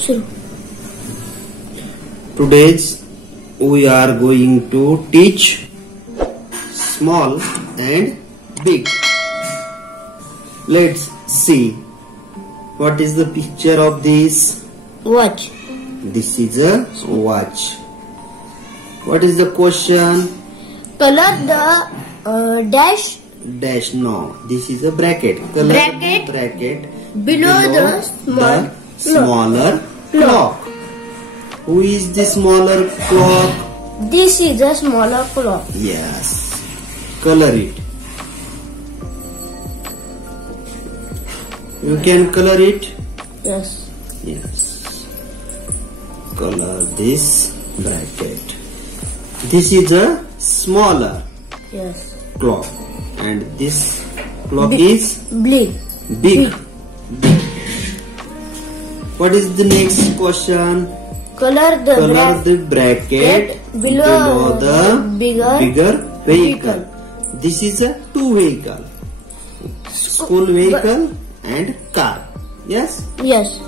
Sure. Today's we are going to teach small and big. Let's see what is the picture of this. Watch. This is a watch. What is the question? Color the dash Dash. No, this is a bracket. Color bracket below the smaller clock. Who is the smaller clock? This is a smaller clock. Yes. Color it. You can color it? Yes. Yes. Color this bracket. This is a smaller Yes. clock and this clock is Big. big. What is the next question? Color the bracket below the bigger vehicle. This is a two vehicle. School vehicle and car. Yes? Yes.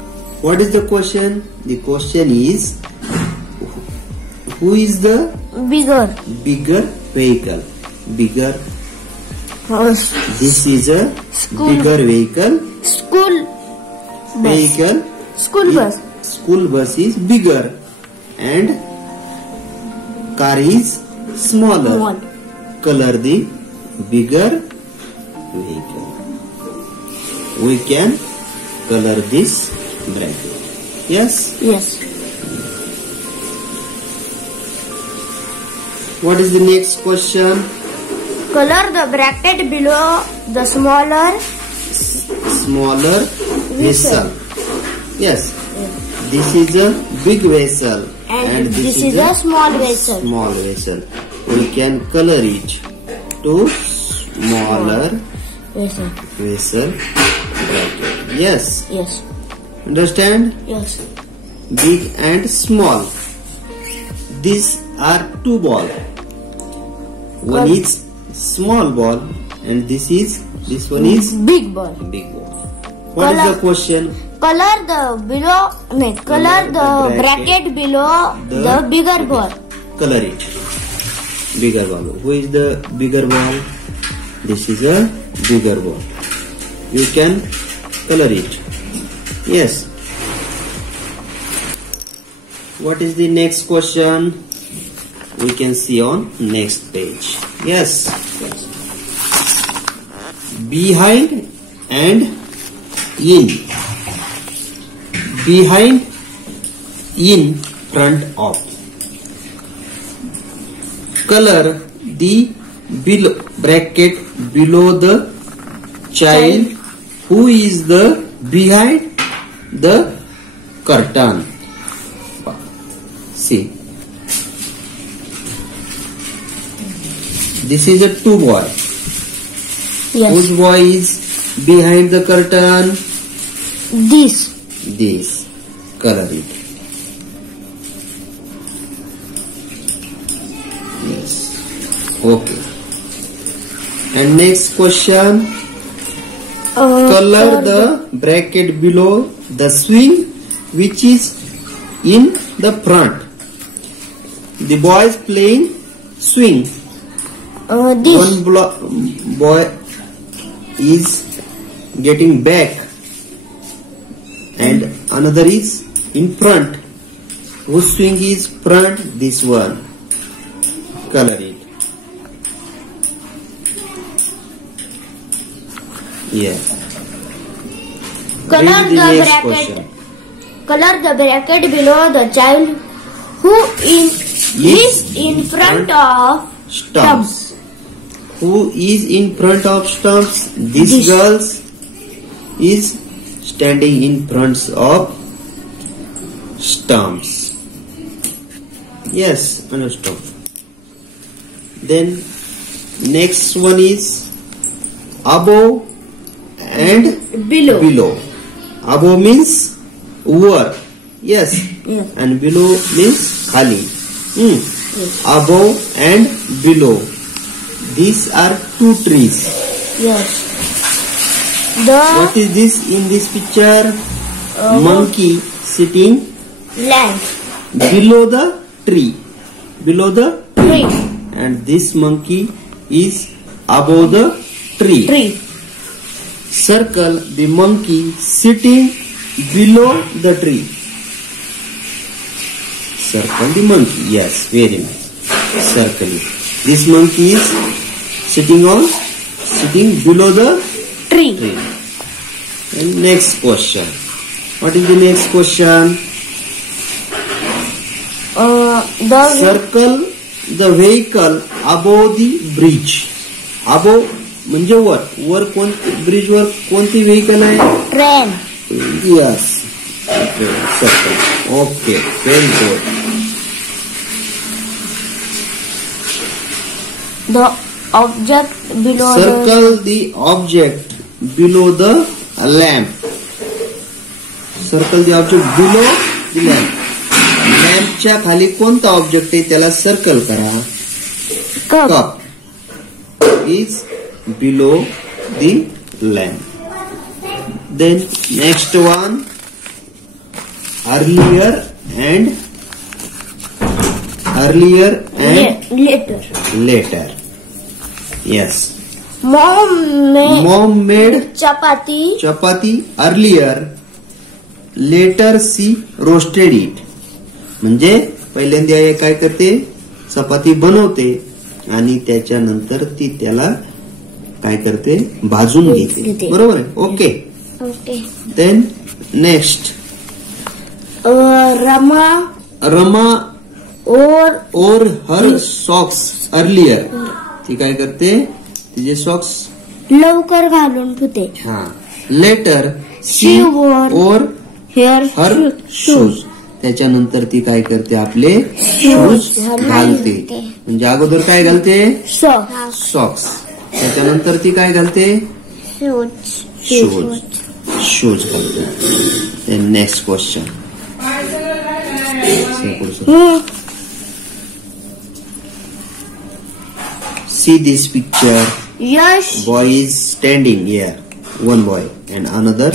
What is the question? The question is, who is the Bigger. vehicle? Bigger. This is a School. bigger vehicle. School bus. Vehicle. School bus. School bus is bigger and car is smaller. Small. Color the bigger vehicle. We can color this bracket. Yes? Yes. What is the next question? Color the bracket below the smaller vessel. Yes. This is a big vessel and this is a small vessel. Small vessel. We can color it to smaller vessel bracket. Yes. Yes. Understand? Yes. Big and small. These are two balls. One is small ball and this one is Big ball. big ball. What is the question? Color the bracket below the bigger ball. Color it. Bigger ball. Who is the bigger ball? This is a bigger ball. You can color it. Yes. What is the next question? We can see on next page. Yes. Behind and in. Behind, in, front of. Color the bracket below the child who is the behind the curtain. See. This is a two boy. Yes. Whose boy is behind the curtain? This. Color it. Yes. Okay. And next question. Color the bracket below the swing which is in the front. The boy is playing swing. This. One boy is getting back and another is in front. Whose swing is front? This one. Color it. Yes. Color the bracket below the child who is in front of stumps. Who is in front of stumps? This girl is standing in front of stumps. Yes, understood. Then next one is above and below. Above means over. Yes. And below means khali. Yes. Above and below. These are two trees. Yes. What is this in this picture? Monkey sitting Land. below the tree. Below the Tree. and this monkey is above the tree. Tree. Circle the monkey sitting below the tree. Circle the monkey. Yes, very nice. Circle it. This monkey is sitting below the Tree. tree. And next question. What is the next question? The Circle the vehicle above the bridge. Above म्हणजे वर bridge वर कोणती vehicle आहे? train. Yes. Circle. Okay. Very good. The object below Circle the object below the lamp. Circle the object below the lamp. लॅम्पच्या खाली कोणता object आहे त्याला circle करा. the cup. Cup is below the lamp. Then next one, earlier and Later. later. Yes. Mom made chapati earlier. Later she roasted it. म्हणजे पहिल्यांदा काय करते, चपाती बनवते आणि त्याच्यानंतर ती त्याला काय करते, भाजून घेते. बरोबर आहे. ओके. देन नेक्स्ट, रमा और हर सॉक्स अर्लियर. ती काय करते, तिचे सॉक्स लवकर घालून ठेवते. हा. लेटर शी और हर शूज. त्याच्यानंतर ती काय करते, आपले शूज घालते. म्हणजे अगोदर काय घालते, सॉक्स. त्याच्यानंतर ती काय घालते, शूज घालते. Next question. See this picture. Yes. Boy is standing here. One boy and another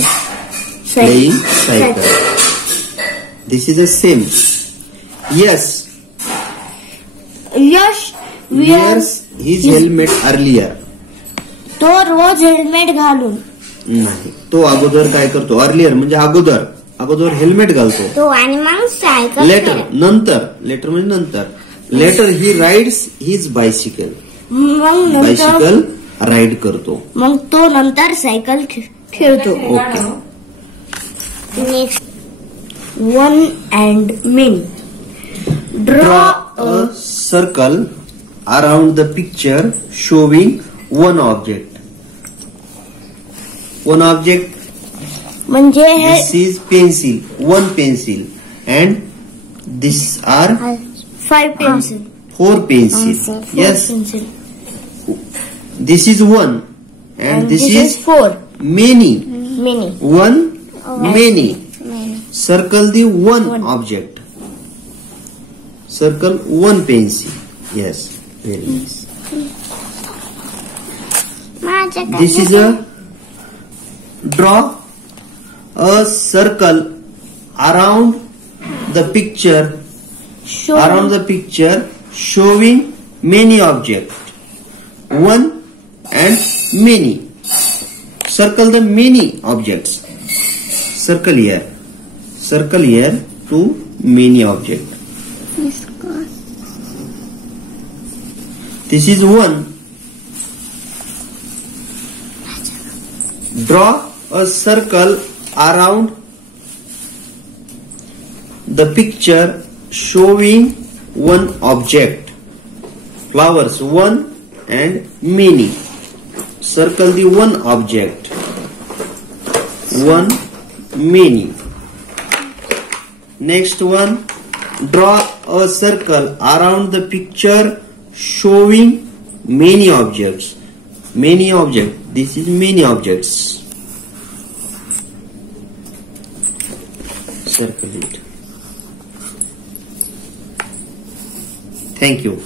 playing cycle. This is the same. Yes. Wears his helmet earlier. तो रोज हेल्मेट घालून. नाही, तो अगोदर काय करतो, अर्लियर म्हणजे अगोदर हेल्मेट घालतो. तो आणि मग सायकल. लेटर म्हणजे नंतर. Later he rides his bicycle. Bicycle ride करतो. मग तो नंतर सायकल खेळतो. Okay. Next, one and many. Draw a circle around the picture showing one object. One object. म्हणजे हे This is pencil. One pencil. And these are 5 pencil. 4 pencil. Yes. Pencil. This is one. And this is 4. many. Many. One, many. Circle the one object. Circle one pencil. Yes, very nice. This is a draw a circle around the picture. Around the picture showing many objects. One and many. Circle the many objects. Circle here. Circle here to many object. This is one. Draw a circle around the picture showing one object. Flowers, one and many. Circle the one object. One, many. Next one, draw a circle around the picture showing many objects. Many objects. This is many objects. Circle it. Thank you.